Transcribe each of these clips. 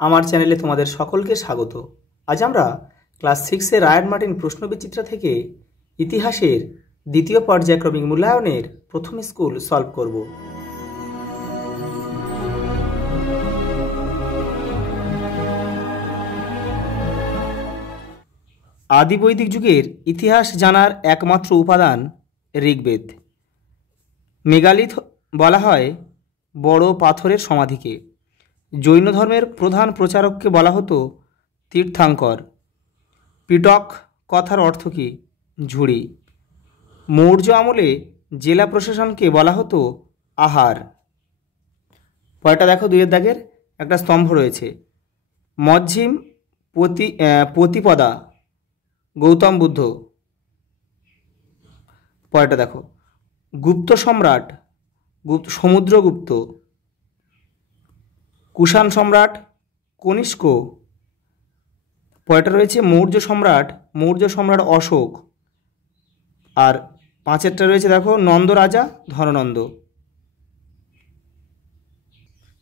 আমার চ্যানেলে তোমাদের সকলকে স্বাগত। আজ আমরা ক্লাস 6 রায়ান মার্টিন প্রশ্নবিচিত্রা থেকে ইতিহাসের দ্বিতীয় পর্যায়ক্রমিক মূল্যায়নের প্রথম স্কুল সলভ করব। আদি বৈদিক যুগের ইতিহাস জানার একমাত্র উপাদান ঋগ্বেদ। মেগালিথ বলা হয় বড় পাথরের সমাধিকে। জৈন ধর্মের প্রধান প্রচারককে বলা হতো তীর্থাঙ্কর। পিটক কথার অর্থ কী? ঝুড়ি। মৌর্য আমলে জেলা প্রশাসনকে বলা হতো আহার। পরেরটা দেখো, 2 দাগের একটা স্তম্ভ রয়েছে। মজ্ঝিম প্রতিপদা গৌতম বুদ্ধ। পরেরটা দেখো, গুপ্ত সম্রাট সমুদ্রগুপ্ত। কুষাণ সম্রাট কনিষ্ক। পরেরটা রয়েছে মৌর্য সম্রাট অশোক। আর 5এরটা রয়েছে দেখো, নন্দ রাজা ধননন্দ।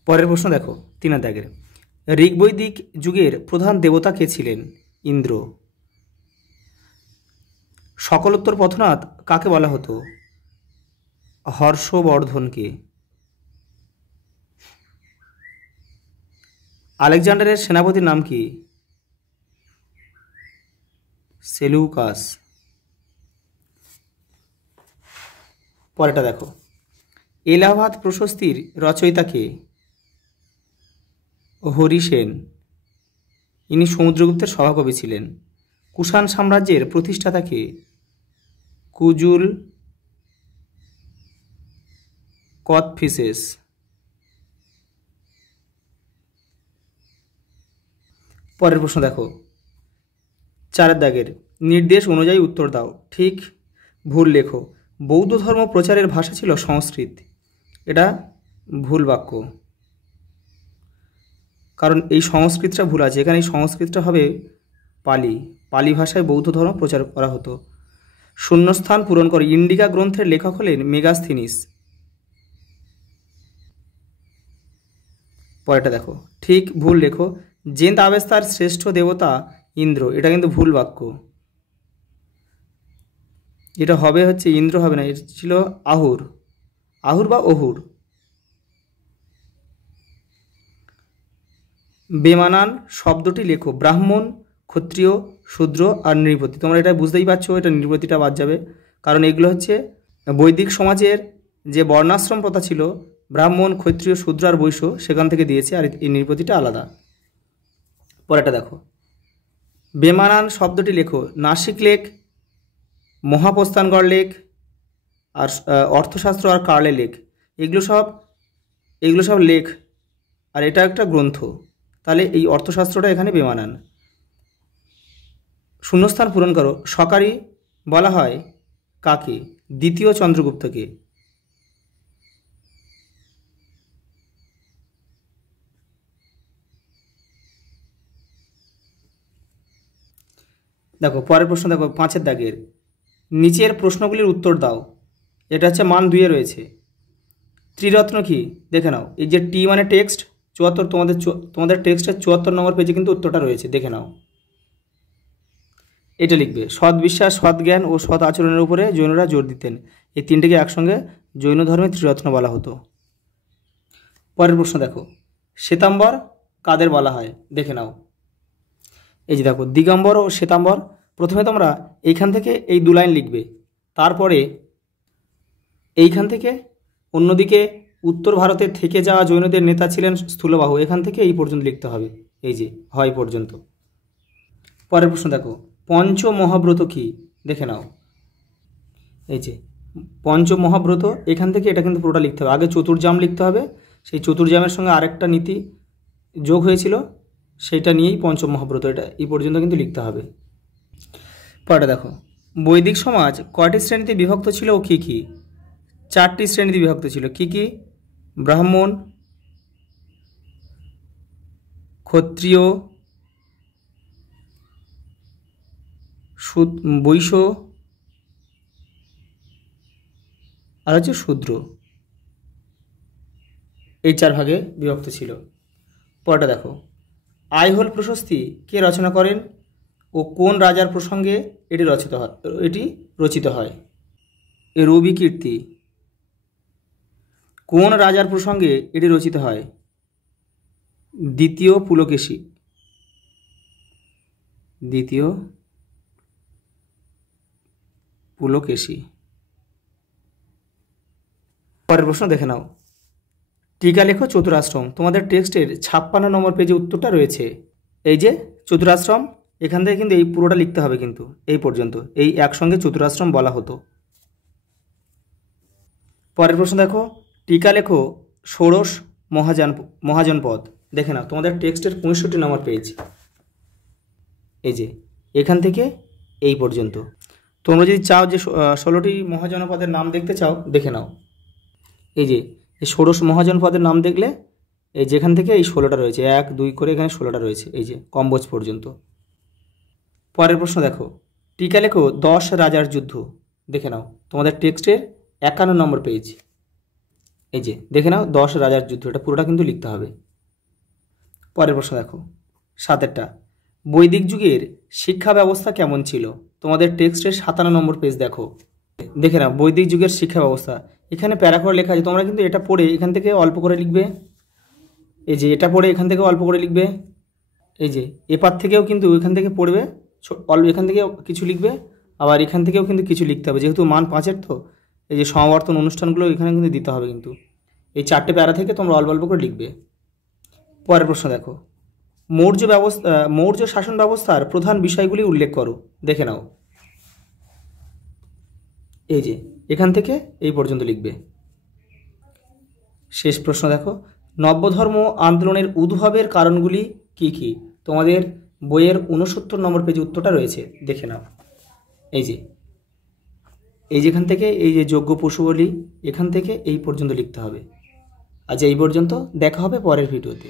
পরের প্রশ্ন দেখো, 3 দাগের, ঋগ্বৈদিক যুগের প্রধান দেবতা কে ছিলেন? ইন্দ্র। সকলোত্তর পথনাথ কাকে বলা হতো? হর্ষবর্ধনকে। আলেকজান্ডারের সেনাপতির নাম কি? সেলুকাস। পরেরটা দেখো, এলাহাবাদ প্রশস্তির রচয়িতা কে? হরিসেন। ইনি সমুদ্রগুপ্তের সভাকবি ছিলেন। কুষাণ সাম্রাজ্যের প্রতিষ্ঠাতা কে? কুজুল কথফিসেস। পরের প্রশ্ন দেখো, 4 দাগের, নির্দেশ অনুযায়ী উত্তর দাও, ঠিক ভুল লেখো। বৌদ্ধ ধর্ম প্রচারের ভাষা ছিল সংস্কৃত। এটা ভুল বাক্য, কারণ এই সংস্কৃতটা ভুল আছে। এখানে এই সংস্কৃতটা হবে পালি ভাষায় বৌদ্ধ ধর্ম প্রচার করা হতো। শূন্যস্থান পূরণ করে। ইন্ডিকা গ্রন্থের লেখক হলেন মেগাস্থিনিস। পরেরটা দেখো, ঠিক ভুল লেখো। জেন্দ আবেস্তার শ্রেষ্ঠ দেবতা ইন্দ্র। এটা কিন্তু ভুল বাক্য। এটা হবে হচ্ছে ইন্দ্র হবে না, এটা ছিল আহুর বা অহুর। বেমানান শব্দটি লেখো। ব্রাহ্মণ, ক্ষত্রিয়, শূদ্র আর নৃপতি। তোমরা এটা বুঝতেই পারছো, এটা নৃপতিটা বাদ যাবে, কারণ এগুলো হচ্ছে বৈদিক সমাজের যে বর্ণাশ্রম প্রথা ছিল, ব্রাহ্মণ, ক্ষত্রিয়, শূদ্র আর বৈশ্য, সেখান থেকে দিয়েছে, আর এই নৃপতিটা আলাদা। পরেরটা দেখো, বেমানান শব্দটি লেখো। নাসিক লেখ, মহাপ্রস্থানগড় লেখ, আর অর্থশাস্ত্র আর কার্লে লেখ, এগুলো সব লেখ, আর এটা একটা গ্রন্থ। তাহলে এই অর্থশাস্ত্রটা এখানে বেমানান। শূন্যস্থান পূরণ করো। সকারি বলা হয় কাকে? দ্বিতীয় চন্দ্রগুপ্তকে। দেখো পরের প্রশ্ন দেখো, 5 দাগের, নিচের প্রশ্নগুলির উত্তর দাও। এটা হচ্ছে মান 2 রয়েছে। ত্রিরত্ন কি? দেখে নাও। এই যে টি মানে টেক্সট, 74, তোমাদের টেক্সটের 74 নম্বর পেজে কিন্তু উত্তরটা রয়েছে, দেখে নাও। এটা লিখবে, সৎ বিশ্বাস, সৎ জ্ঞান ও সৎ আচরণের উপরে জৈনরা জোর দিতেন। এই 3টিকে একসঙ্গে জৈন ধর্মে ত্রিরত্ন বলা হতো। পরের প্রশ্ন দেখো, শ্বেতাম্বর কাদের বলা হয়? দেখে নাও। এই যে দেখো, দিগম্বর ও শ্বেতাম্বর। প্রথমে তোমরা এইখান থেকে এই 2 লাইন লিখবে, তারপরে এইখান থেকে অন্যদিকে উত্তর ভারতে থেকে যাওয়া জৈনদের নেতা ছিলেন স্থূলবাহু। এখান থেকে এই পর্যন্ত লিখতে হবে, এই যে হয় পর্যন্ত। পরের প্রশ্ন দেখো, পঞ্চমহাব্রত কি? দেখে নাও। এই যে পঞ্চমহাব্রত, এখান থেকে এটা কিন্তু পুরোটা লিখতে হবে। আগে চতুর্জাম লিখতে হবে, সেই চতুর্জামের সঙ্গে আরেকটা নীতি যোগ হয়েছিল, সেইটা নিয়েই পঞ্চমহাব্রত। এটা এই পর্যন্ত কিন্তু লিখতে হবে। পরেরটা দেখো, বৈদিক সমাজ কয়টি শ্রেণীতে বিভক্ত ছিল ও কী কী? 4টি শ্রেণীতে বিভক্ত ছিল। কি কি? ব্রাহ্মণ, ক্ষত্রিয়, বৈশ্য আর হচ্ছে শূদ্র। এই 4 ভাগে বিভক্ত ছিল। পরেরটা দেখো, আইহোল প্রশস্তি কে রচনা করেন ও কোন রাজার প্রসঙ্গে এটি রচিত হয়? রবি কীর্তি। কোন রাজার প্রসঙ্গে এটি রচিত হয়? দ্বিতীয় পুলকেশী। দ্বিতীয় পুলকেশী। পরের প্রশ্ন দেখে নাও। টিকা লেখো চতুরাশ্রম। তোমাদের টেক্সটের 56 নম্বর পেজে উত্তরটা রয়েছে। এই যে চতুরাশ্রম, এখান থেকে কিন্তু এই পুরোটা লিখতে হবে, কিন্তু এই পর্যন্ত এই একসঙ্গে চতুরাশ্রম বলা হতো। পরের প্রশ্ন দেখো। টিকা লেখো ষোড়শ মহাজনপদ। দেখে নাও তোমাদের টেক্সটের 65 নম্বর পেজ। এই যে এখান থেকে এই পর্যন্ত। তোমরা যদি চাও যে 16টি মহাজনপদের নাম দেখতে চাও, দেখে নাও। এই যে এই ষোড়শ মহাজনপদের নাম দেখলে এই যেখান থেকে এই 16টা রয়েছে, 1 2 করে এখানে 16টা রয়েছে, এই যে কম্বোজ পর্যন্ত। পরের প্রশ্ন দেখো। টিকা লেখো 10 রাজার যুদ্ধ। দেখে নাও তোমাদের টেক্সটের 51 নম্বর পেজ। এই যে দেখে নাও 10 রাজার যুদ্ধ, এটা পুরোটা কিন্তু লিখতে হবে। পরের প্রশ্ন দেখো 7টা। বৈদিক যুগের শিক্ষা ব্যবস্থা কেমন ছিল? তোমাদের টেক্সটের 57 নম্বর পেজ দেখো। দেখে নাও বৈদিক যুগের শিক্ষা ব্যবস্থা, এখানে প্যারা করে লেখা আছে, তোমরা কিন্তু এটা পড়ে এখান থেকে অল্প করে লিখবে। এই যে এটা পড়ে এখান থেকে অল্প করে লিখবে। এই যে এপার থেকেও কিন্তু এখান থেকে পড়বে, এখান থেকে কিছু লিখবে, আবার এখান থেকেও কিন্তু কিছু লিখতে হবে, যেহেতু মান 5-এর তো এই যে সমাবর্তন অনুষ্ঠানগুলো এখানে কিন্তু দিতে হবে, কিন্তু এই 4টে প্যারা থেকে তোমরা অল্প অল্প করে লিখবে। পরের প্রশ্ন দেখো। মৌর্য শাসন ব্যবস্থার প্রধান বিষয়গুলি উল্লেখ করো। দেখে নাও। এই যে এখান থেকে এই পর্যন্ত লিখবে। শেষ প্রশ্ন দেখো। নব্যধর্ম আন্দোলনের উদ্ভবের কারণগুলি কি কি? তোমাদের বইয়ের 69 নম্বর পেজে উত্তরটা রয়েছে, দেখে নাও। এই যেখান থেকে এই যে যজ্ঞ পশু বলি, এখান থেকে এই পর্যন্ত লিখতে হবে। আজ এই পর্যন্ত, দেখা হবে পরের ভিডিওতে।